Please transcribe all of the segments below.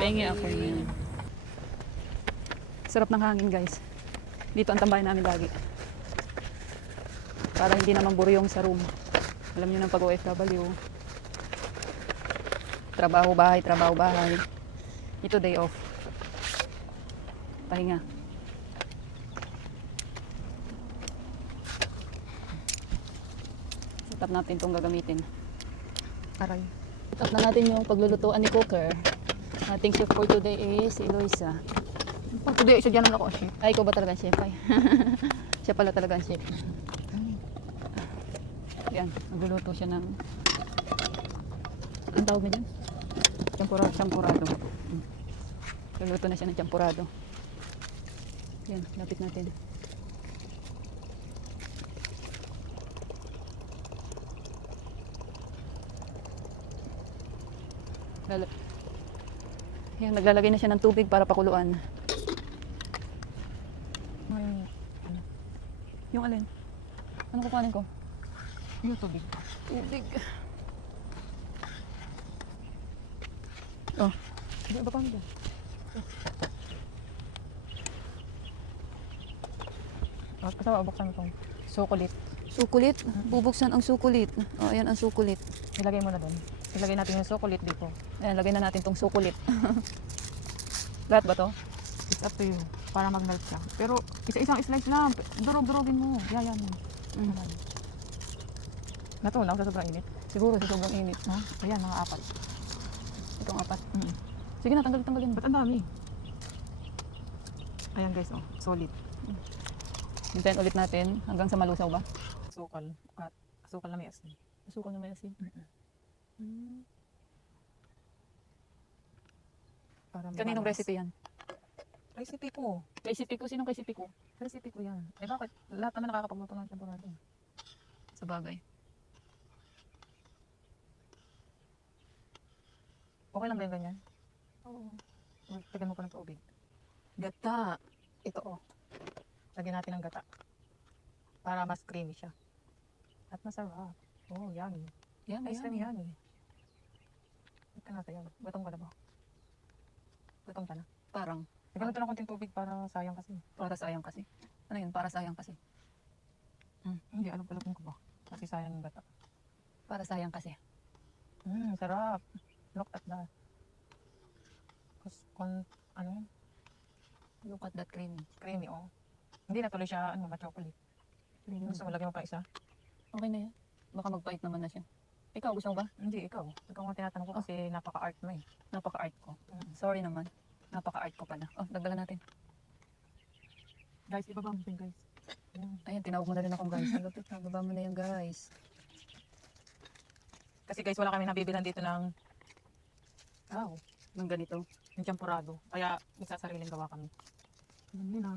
Pengi ako yun. Sarap ng hangin guys. Dito ang tambayan namin lagi. Para hindi naman buryong sa room. Alam niyo ng pag-OFW. Trabaho bahay, trabaho bahay. Ito day off. Pahinga. Set up natin itong gagamitin. Aray. Up na natin yung paglulutuan ni Cooker. Ating chef for today is si Eloisa. Pag today, isa dyan ako, shit. Ay, ikaw ba talaga ang chef? Ay. siya pala talaga ang chef. Yan, nagluluto siya ng... Ang tawag mo dyan? Champurado. Champurado. Hmm. Luluto na siya ng champurado. Yan, lapit natin. Lala yan, naglalagay na siya ng tubig para pakuluan. May, ano, Yung alin? Ano kukuhanin ko? yung tubig. Tubig. Oh, Hindi, ba paano dyan? At kasama, buksan mo itong sukulit. sukulit. Bubuksan ang sukulit. Oh, ayan ang sukulit. Ilagay mo na doon. Ilagay natin yung sukulit dito. Ayan, lagay na natin tong sukulit. Lahat ba to? It's up to you. Para mag-melt siya. Pero, isa-isang slice lang. Durog-durogin mo. Yayan mo. Mm. Natunaw sa sobrang init. Siguro sa sobrang init. No? Ayan, mga apat. Itong apat. Mm. Sige na, tanggalin, tanggalin. Ba't ang dami? Ayan guys, oh. Solid. Hintayin ulit natin hanggang sa malusaw ba? Sukal. At sukal na may asin. Masukal na may asin. Para Kaninong mabawas. recipe yan? Recipe ko. Recipe ko. Sinong recipe ko? Recipe ko yan. Eh bakit? Lahat naman nakakapagluto ng tempurado. Sa bagay. Okay lang ba yung ganyan? Oo. Lagyan mo pa ng tubig. Gata. Ito oh. Lagyan natin ng gata. Para mas creamy siya. At masarap. Oh, yummy. Yan, Ice cream yan. yummy. Natin yan. Gutom ka na ba? Gutom ka na. Parang natin ng konting tubig para sayang kasi. para sayang kasi. Ano yun? Para sayang kasi. Hmm. Hindi, alam pala kung ko ba. Kasi sayang yung gata. Para sayang kasi. Hmm, sarap. Look at that. Kus, kon, ano yun? Look at that creamy. Creamy, oh. Hindi na tuloy siya, ano, ma-chocolate. Gusto mo lagyan mo pa isa? Okay na yan. Baka magpait naman na siya. Ikaw, gusto mo ba? Hindi, ikaw. Ikaw ang tinatanong ko kasi napaka-art mo eh. Napaka-art ko. Mm. Sorry naman. Napaka-art ko pala. Oh, dagdagan natin. Guys, ibaba mo din, guys. Ayan. Ayan, tinawag mo na rin akong guys. Ang lupit na. Baba mo na yan, guys. Kasi guys, wala kami nabibilan dito ng oh, Ng ganito. yung champurado. Kaya, isa sariling gawa kami. Ayan yun ah.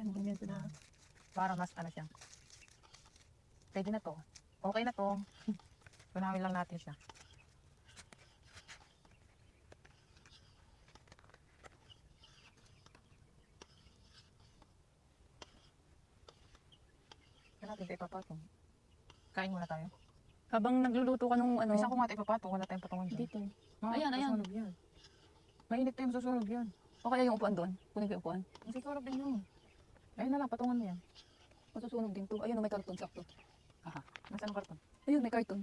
Yan, ganyan sila. Para mas ano siya. Pwede na to. Okay na to. Tunawin lang natin siya. Natin ito ipapatong. Kain muna tayo. Habang nagluluto ka nung ano, Isa ko nga ito ipapatong. Wala tayong patungan dyan. dito. Ah, Ayan, ayan. Susunog yan. Mainit tayo susunog yan. O kaya yung upuan doon. Kunin ko yung upuan. Susunog din yun. Ayun na lang, patungan mo yan. Masusunog din to. Ayun, may karton sakto. Nasaan ang karton? Ayun, may karton.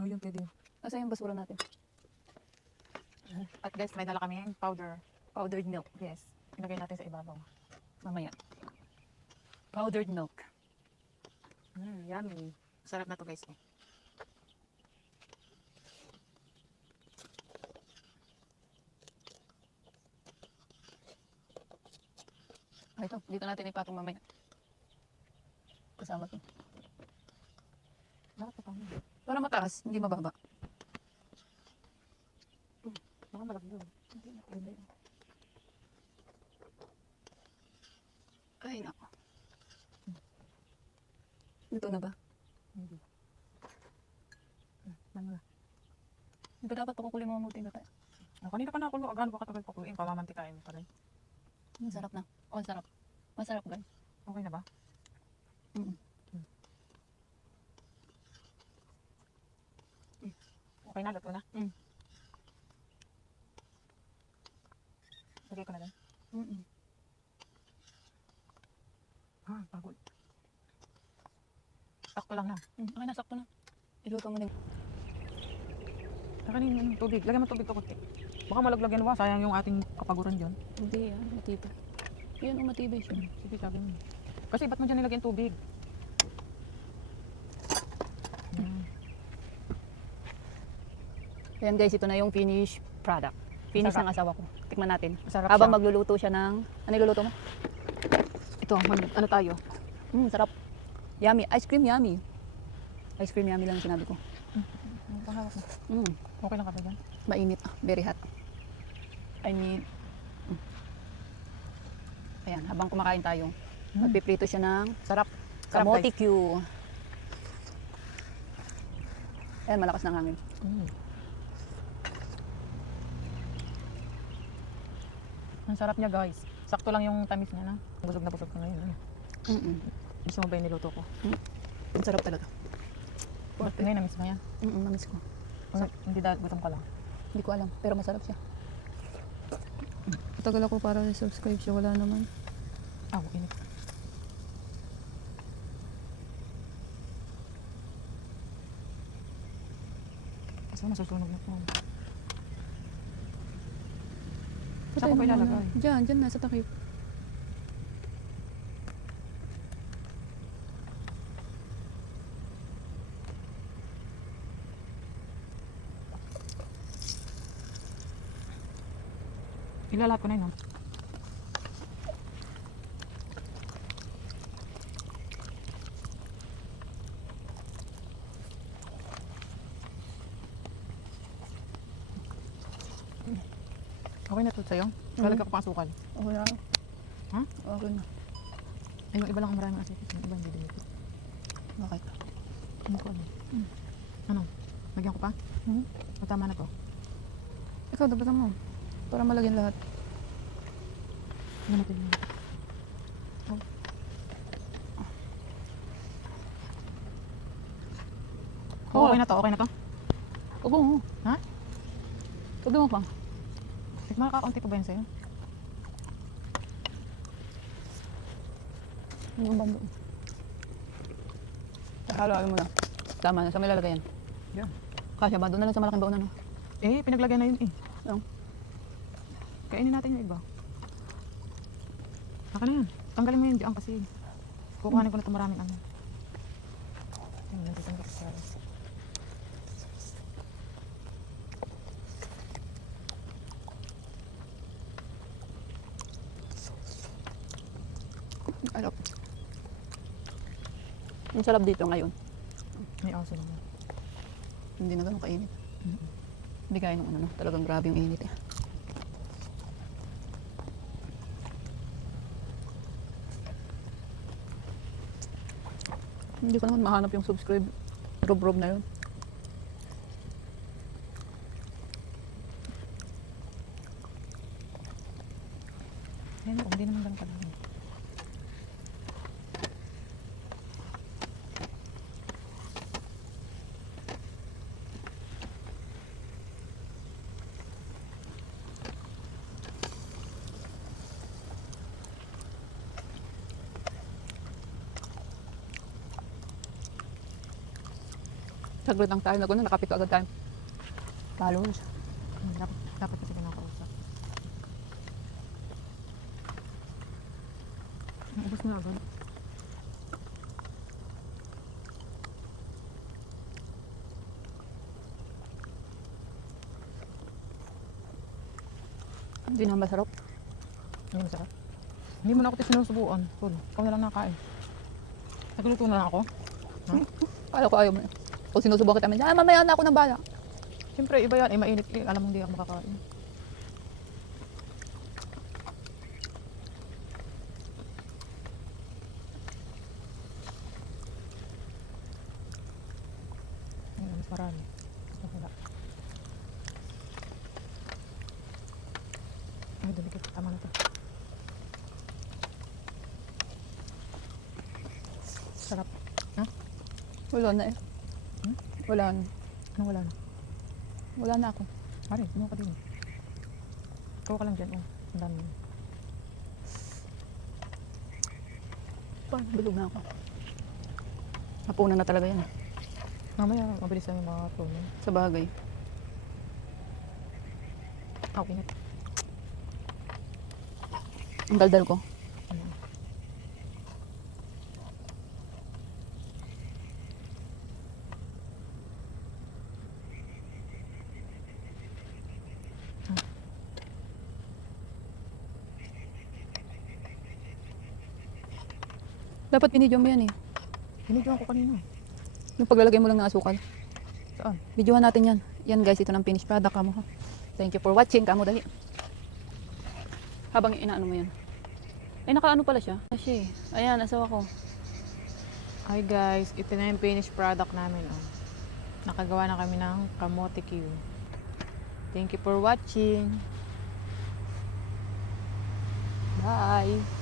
Oh, yun pwede. Nasa yung basura natin. At guys, may dala kami powder. Powdered milk. Yes. Ilagay natin sa ibabaw. Mamaya. Powdered milk. Mm, yummy. Sarap na to guys. eh. Ah, ito. Dito natin ipatong mamaya. Kasama to. Para mataas, hindi mababa. Baka malaki doon. Ay, nako. Luto na ba? Hindi. Ano na? Ba dapat pakukulin mo mamuti na tayo? Oh, kanina pa nakulo. Agano ba katagal pakuluin? Pamamantikain mo pa rin. Masarap na. Oh, ang sarap. Masarap, guys. Okay na ba? Mm. Okay na, luto na. Mm. Lagay ko na lang. Mm-mm. Ah, pagod. Sakto lang na. Mm, okay na, sakto na. Iluto mo na. Saka yung tubig. Lagyan mo tubig to konti. Baka malaglagan mo. Sayang yung ating kapaguran dyan. Hindi, ah, matibay. Yan, oh, matibay siya. Sige, sabi mo. Kasi ba't mo dyan nilagyan tubig? Mm. Ayan guys, ito na yung finished product. Finish Masarap. ng asawa ko. Tikman natin. Masarap Habang siya. magluluto siya ng... Ano iluluto mo? Ito, mag, ano tayo? Mm, sarap. Yummy. Ice cream yummy. Ice cream yummy lang ang sinabi ko. Mo. Mm, Okay lang ka ba dyan? mainit. Very hot. I need... Mm. Ayan, habang kumakain tayo, Mm. magpiprito siya ng Sarap. Sarap, kamote. Q. Ayan, malakas ng hangin. Mm. Ang sarap niya guys. Sakto lang yung tamis niya na. Busog na busog ka ngayon. Ano? Mm-mm. Gusto mo ba yung niluto ko? Ang sarap talaga. Ba't ngayon na-miss mo yan? Mm-mm, namiss ko. O, hindi dahil gutom ka lang. Hindi ko alam, pero masarap siya. Tagal ako para subscribe siya, wala naman. Ah, init. Kasi masusunog na po. Saan ko ba ilalagay? Diyan, diyan nasa takip. Ilalat ko na yun. oh. Okay na to sa'yo? Lalagyan ko pa asukal. Okay na. Ha? Okay na. Ay, yung iba lang ang maraming asikis. Yung iba hindi dumikit. Bakit? Ano ko ano? Mm. Ano? Lagyan ko pa? Hmm? O tama na to? Ikaw, dapat mo. Para malagyan lahat. Ano natin yun? Oo. Okay na to, okay na to. Huwag mo. Ha? Huwag mo pang. Tikman ka, kaunti ko ba yun sa'yo? Yung bando. Halo-halo mo na. Tama na. Sa may lalagay yan. Yan. Kasya ba? Doon na lang sa malaking baon ano? Eh, pinaglagyan na yun eh. Oo. Kainin natin yung iba. Saka na yan. Tanggalin mo yun diyan kasi kukuhanin ko na ito maraming ano. Nandito ko sa Alok. Ang sarap dito ngayon. May aso naman. Hindi na ganun kainit. Mhm. Hindi kaya nung ano, no? talagang grabe yung init eh. Hindi ko naman mahanap yung subscribe. Rob-rob na yun. Ayun, oh, hindi naman ganun kalaki. Saglit lang tayo. Naguna, nakapito agad tayo. Followers. Hmm, dapat, dapat kasi kinakausap. Ubos na agad. Hindi na masarap. Hindi masarap. Hindi mo na ako ito sinusubuan. Ikaw na lang nakain. Nagluto na lang ako. Kala ko ayaw mo. Kung sinusubukan kita, ah, mamaya na ako ng bala. Siyempre, iba yan. Eh, mainit. Eh, alam mo hindi ako makakain. Ayun, mas marami. Mas wala. Ay, dumikit. Tama na to. Sarap. Wala na eh. Wala na. Ano wala na? Wala na ako. Pare, kumuha ka din. Kuha ka lang dyan, oh. Ang dami. Paano? Bilog na ako. Hapunan na talaga yan. Mamaya, mabilis lang yung mga tuloy. Sa bagay. Ah, Okay na. Ang daldal ko. Dapat binidyo mo yan eh. Binidyoan ko kanina. Yung paglalagay mo lang ng asukal. Saan? Videohan natin yan. Yan guys, ito ng finished product kamo. ha. Thank you for watching. Kamo dali. Habang inaano mo yan. Ay, nakaano pala siya. Siya eh. Ayan, asawa ko. Hi guys, ito na yung finished product namin. Oh. Nakagawa na kami ng kamote Q. Thank you for watching. Bye!